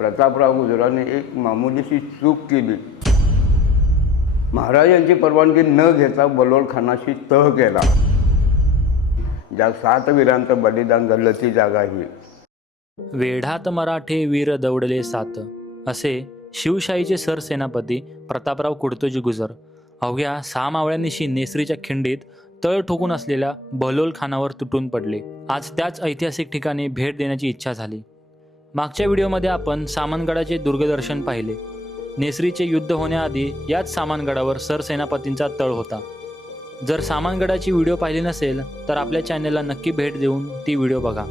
प्रतापराव गुजराने एक मामुलीशी चूक केली. महाराजांची परवानगी न घेता बलोलखानाशी तह केला. ज्या 7 वीरांचं बलिदान झालं ती जागा ही. वेढात मराठे वीर दौडले 7 असे शिवशाहीचे सरसेनापती प्रतापराव कुडतोजी गुजर अवघ्या 6 मावळ्यांनिशी नेसरीच्या खिंडीत तळ ठोकून असलेल्या बलोल खानावर तुटून पडले. आज त्याच ऐतिहासिक ठिकाणी भेट देण्याची इच्छा झाली. मागच्या व्हिडिओमध्ये आपण सामनगडाचे दुर्गदर्शन पाहिले. नेसरीचे युद्ध होण्याआधी याच सामनगडावर सरसेनापतींचा तळ होता. जर सामनगडाची व्हिडिओ पाहिली नसेल तर आपल्या चॅनलला नक्की भेट देऊन ती व्हिडिओ बघा.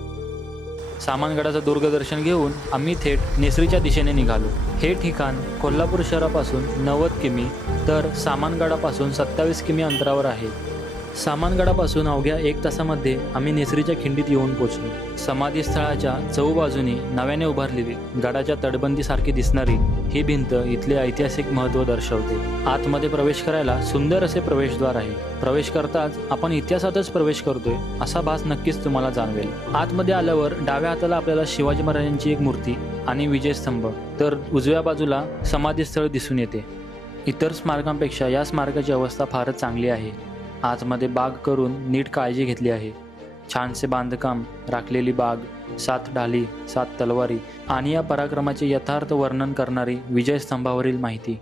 सामनगडाचं दुर्गदर्शन घेऊन आम्ही थेट नेसरीच्या दिशेने निघालो. हे ठिकाण कोल्हापूर शहरापासून 90 किमी तर सामनगडापासून 27 किमी अंतरावर आहे. सामनगडापासून अवघ्या 1 तासामध्ये आम्ही नेसरीच्या खिंडीत येऊन पोचलो. समाधी स्थळाच्या चहूबाजूनी नव्याने उभारलेली गडाच्या तटबंदीसारखी दिसणारी ही भिंत इथले ऐतिहासिक महत्त्व दर्शवते. आतमध्ये प्रवेश करायला सुंदर असे प्रवेशद्वार आहे. प्रवेश करताच आपण इतिहासातच प्रवेश करतोय असा भास नक्कीच तुम्हाला जाणवेल. आतमध्ये आल्यावर डाव्या हाताला आपल्याला शिवाजी महाराजांची एक मूर्ती आणि विजयस्तंभ तर उजव्या बाजूला समाधी स्थळ दिसून येते. इतर स्मारकांपेक्षा या स्मारकाची अवस्था फारच चांगली आहे. आतमध्ये बाग करून नीट काळजी घेतली आहे. छानसे बांधकाम, राखलेली बाग, 7 ढाली, 7 तलवारी आणि या पराक्रमाचे यथार्थ वर्णन करणारी विजयस्तंभावरील माहिती.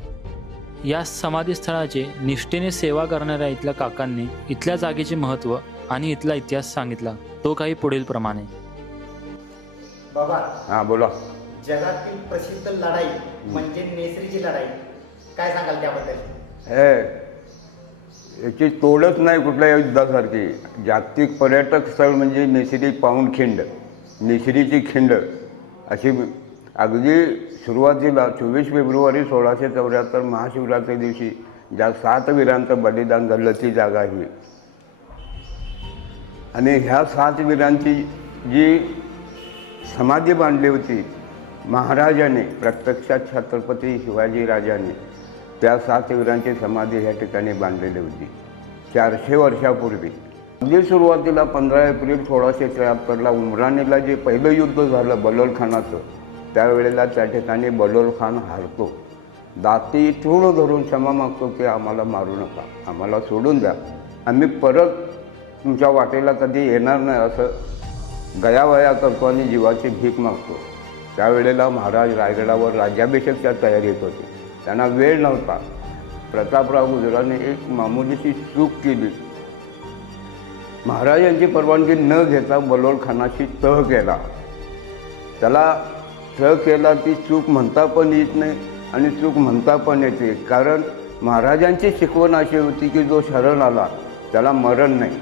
या समाधीस्थळाचे निष्ठेने सेवा करणाऱ्या इथल्या काकांनी इथल्या जागेचे महत्त्व आणि इथला इतिहास सांगितला. तो काही पुढील प्रमाणे. बाबा, हां बोला. जगातील प्रसिद्ध लढाई म्हणजे नेसरीची लढाई, काय सांगाल त्याबद्दल? हे याची तोडच नाही कुठल्या युद्धासारखी. जागतिक पर्यटक स्थळ म्हणजे नेसरी पाऊणखिंड, नेसरीची खिंड अशी. अगदी सुरुवातीला 24 फेब्रुवारी 1674 महाशिवरात्री दिवशी ज्या 7 वीरांचं बलिदान झालं ती जागा ही. आणि ह्या 7 वीरांची जी समाधी बांधली होती महाराजाने, प्रत्यक्षात छत्रपती शिवाजी राजाने त्या 7 वीरांची समाधी ह्या ठिकाणी बांधलेली होती 400 वर्षापूर्वी. अगदी सुरुवातीला 15 एप्रिल 1673ला उमराणीला जे पहिलं युद्ध झालं बलोलखानाचं, त्यावेळेला त्या ठिकाणी बलोलखान हारतो. दाती तृण धरून क्षमा मागतो की आम्हाला मारू नका, आम्हाला सोडून द्या, आम्ही परत तुमच्या वाटेला कधी येणार नाही असं गयावया करतो आणि जीवाची भीक मागतो. त्यावेळेला महाराज रायगडावर राज्याभिषेकच्या तयारीत होते. त्यांना वेळ नव्हता. प्रतापराव गुजराने एक मामुलीशी चूक केली. महाराजांची परवानगी न घेता बलोलखानाशी तह केला. त्याला तह केला ती चूक म्हणता पण येत नाही आणि चूक म्हणता पण येते. कारण महाराजांची शिकवण अशी होती की जो शरण आला त्याला मरण नाही,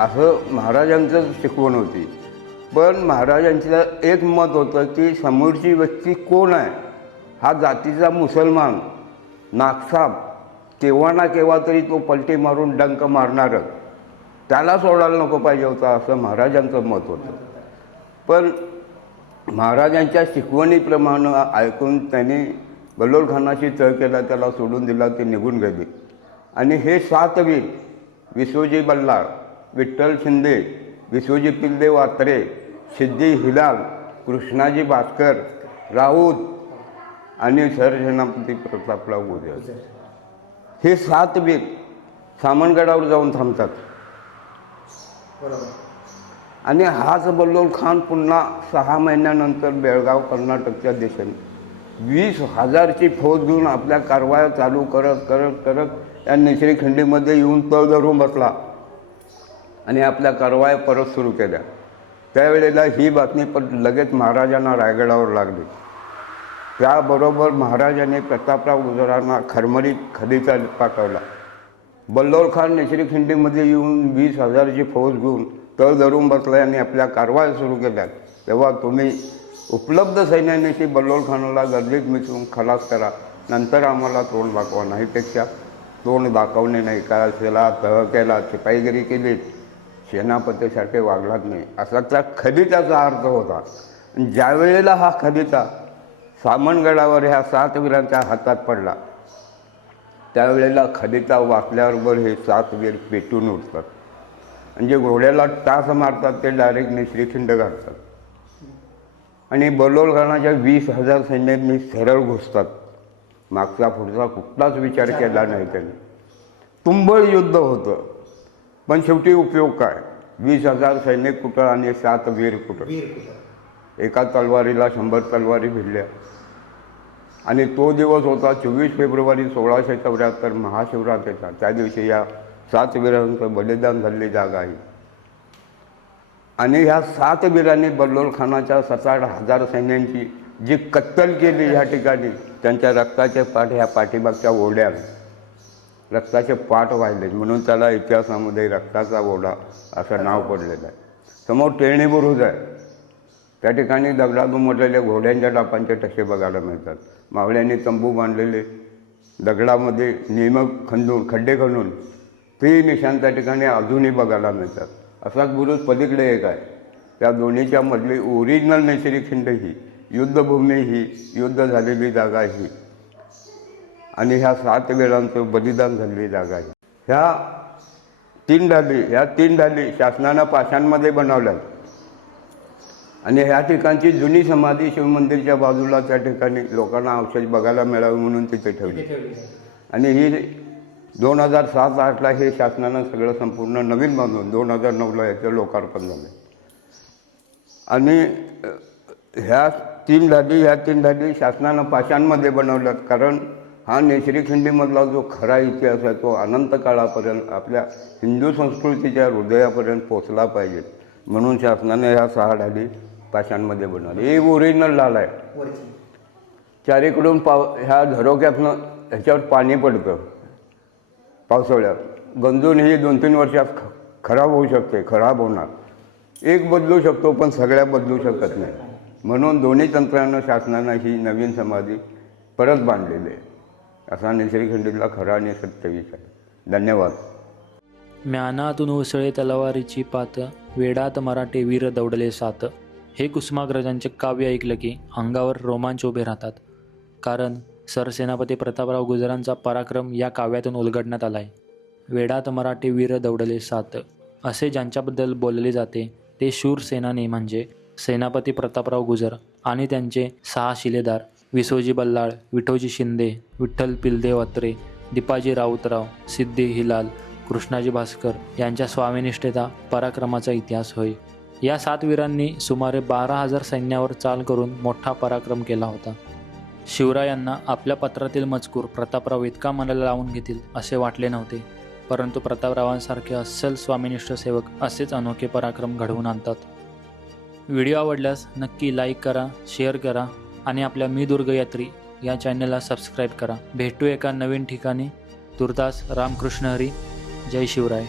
असं महाराजांचं शिकवण होती. पण महाराजांचं एक मत होतं की समोरची व्यक्ती कोण आहे, हा जातीचा मुसलमान नागसाप केव्हा ना केव्हा तरी तो पलटी मारून डंक मारणारच, त्याला सोडायला नको पाहिजे होता असं महाराजांचं मत होतं. पण महाराजांच्या शिकवणीप्रमाणे ऐकून त्यांनी बलोलखानाशी तह केला, त्याला सोडून दिला, ते निघून गेले. आणि हे 7 वीर विसोजी बल्लाळ, विठ्ठल शिंदे, विसोजी पिल्ले वात्रे, सिद्धी हिलाल, कृष्णाजी भास्कर, राऊत आणि सरसेनापती प्रतापराव गुजर, हे 7 वीर सामनगडावर जाऊन थांबतात. बरोबर. आणि हाच बल्लोलखान पुन्हा 6 महिन्यानंतर बेळगाव कर्नाटकच्या दिशेने 20,000ची फौज घेऊन आपल्या कारवाया चालू करत करत करत या नेसरी खिंडीमध्ये येऊन तळ धरून बसला आणि आपल्या कारवाया परत सुरू केल्या. त्यावेळेला ही बातमी पण लगेच महाराजांना रायगडावर लागली. त्याबरोबर महाराजांनी प्रतापराव गुजरांना खरमरीत खदीचा पाठवला. बल्लोलखान नेसरी खिंडीमध्ये येऊन 20,000ची फौज घेऊन तळ धरून बसला आणि आपल्या कारवाया सुरू केल्या. तेव्हा तुम्ही उपलब्ध सैन्यानिशी बल्लोलखानाला गर्दीत मिसळून खलास करा, नंतर आम्हाला तोंड दाखवा. नाहीपेक्षा तोंड दाखवणे नाही, काय असेला तह केला, शिपाईगिरी केली, सेनापतीसारखे वागलाच नाही, असा त्या खदिताचा अर्थ होता. ज्यावेळेला हा खदिता सामनगडावर ह्या 7 वीरांच्या हातात पडला, त्यावेळेला खदिता वाचल्याबरोबर हे 7 वीर पेटून उठतात. म्हणजे घोड्याला टाच मारतात ते डायरेक्ट नेसरी खिंड घालतात. आणि बलोलखानाच्या 20,000 सैन्यांनी सरळ घुसतात. मागचा पुढचा कुठलाच विचार केला नाही त्यांनी. तुंबळ युद्ध होतं, पण शेवटी उपयोग काय? 20,000 सैनिक कुठं आणि 7 वीर कुठं. वीर कुठं. एका तलवारीला 100 तलवारी भिडल्या. आणि तो दिवस होता 24 फेब्रुवारी 1674, महाशिवरात्रीचा. त्या दिवशी या 7 वीरांचं बलिदान झालेली जागा आहे. आणि ह्या 7 वीरांनी बल्लोलखानाच्या 67,000 सैन्यांची जी कत्तल केली ह्या ठिकाणी, त्यांच्या रक्ताचे पाठ ह्या पाठीमागच्या ओढ्यात रक्ताचे पाठ वाहिले, म्हणून त्याला इतिहासामध्ये रक्ताचा ओढा असं नाव पडलेलं आहे. समोर टेळणी बुरुज आहे, त्या ठिकाणी दगडातून मोडलेले घोड्यांच्या टापांचे ठसे बघायला मिळतात. मावळ्यांनी तंबू बांधलेले दगडामध्ये नियमक खड्डे खणून ते निशाण त्या ठिकाणी अजूनही बघायला मिळतात. असाच बुरुज पलीकडे एक आहे. त्या दोन्हीच्या मधली ओरिजिनल नैसर्गिक खिंड ही, युद्धभूमी ही, युद्ध झालेली जागा ही, आणि ह्या 7 वीरांचं बलिदान झालेली जागा आहे. ह्या तीन ढाली शासनानं पाषाणमध्ये बनवल्यात. आणि ह्या ठिकाणची जुनी समाधी शिवमंदिरच्या बाजूला त्या ठिकाणी लोकांना अवशेष बघायला मिळावे म्हणून तिथे ठेवली. आणि ही 2007-08ला हे शासनानं सगळं संपूर्ण नवीन बांधून 2009ला याचं लोकार्पण झालं. आणि ह्या तीन ढाली शासनानं पाषाणमध्ये बनवल्यात, कारण हा नेसरीखिंडीमधला जो खरा इतिहास आहे तो अनंत काळापर्यंत आपल्या हिंदू संस्कृतीच्या हृदयापर्यंत पोचला पाहिजे, म्हणून शासनाने ह्या 6 ढाली पाषाणमध्ये बनवली. ही ओरिजिनल ढाल आहे. वरची. चारीकडून ह्या झरोक्यातनं ह्याच्यावर पाणी पडतं पावसाळ्यात. गंजून ही 2-3 वर्षात खराब होऊ शकते, खराब होणार. एक बदलू शकतो पण सगळ्या बदलू शकत नाही. म्हणून दोन्ही तंत्रानं शासनानं ही नवीन समाधी परत बांधलेली आहे. असा नेसरीखिंडीतला खरा आणि सत्य विचार. धन्यवाद. म्यानातून उसळे तलवारीची पात, वेडात मराठे वीर दौडले 7. हे कुसुमाग्रजांचे काव्य ऐकलं की अंगावर रोमांच उभे राहतात. कारण सरसेनापती प्रतापराव गुजरांचा पराक्रम या काव्यातून उलगडण्यात आला आहे. वेडात मराठे वीर दौडले 7 असे ज्यांच्याबद्दल बोलले जाते ते शूर सेनानी म्हणजे सेनापती प्रतापराव गुजर आणि त्यांचे 6 शिलेदार विसोजी बल्लाळ, विठोजी शिंदे, विठ्ठल पिलदेव अत्रे, दीपाजी राऊतराव, सिद्धी हिलाल, कृष्णाजी भास्कर यांच्या स्वामीनिष्ठेचा पराक्रमाचा इतिहास होय. या 7 वीरांनी सुमारे 12,000 सैन्यावर चाल करून मोठा पराक्रम केला होता. शिवरायांना आपल्या पत्रातील मजकूर प्रतापराव इतका मनाला लावून घेतील असे वाटले नव्हते, परंतु प्रतापरावांसारखे अस्सल स्वामीनिष्ठ सेवक असेच अनोखे पराक्रम घडवून आणतात. व्हिडिओ आवडल्यास नक्की लाईक करा, शेअर करा आणि आपल्या मी दुर्ग यात्री या चॅनलला सबस्क्राईब करा. भेटू एका नवीन ठिकाणी. तुर्तास रामकृष्ण हरी. जय शिवराय.